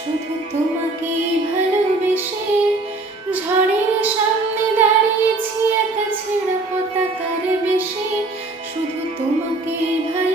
শুধু তোমাকেই ভালোবেসে ঝড়ের সামনে দাঁড়িয়েছি একা ছেঁড়া পতাকার বেশে। শুধু তোমাকেই ভালোবেসে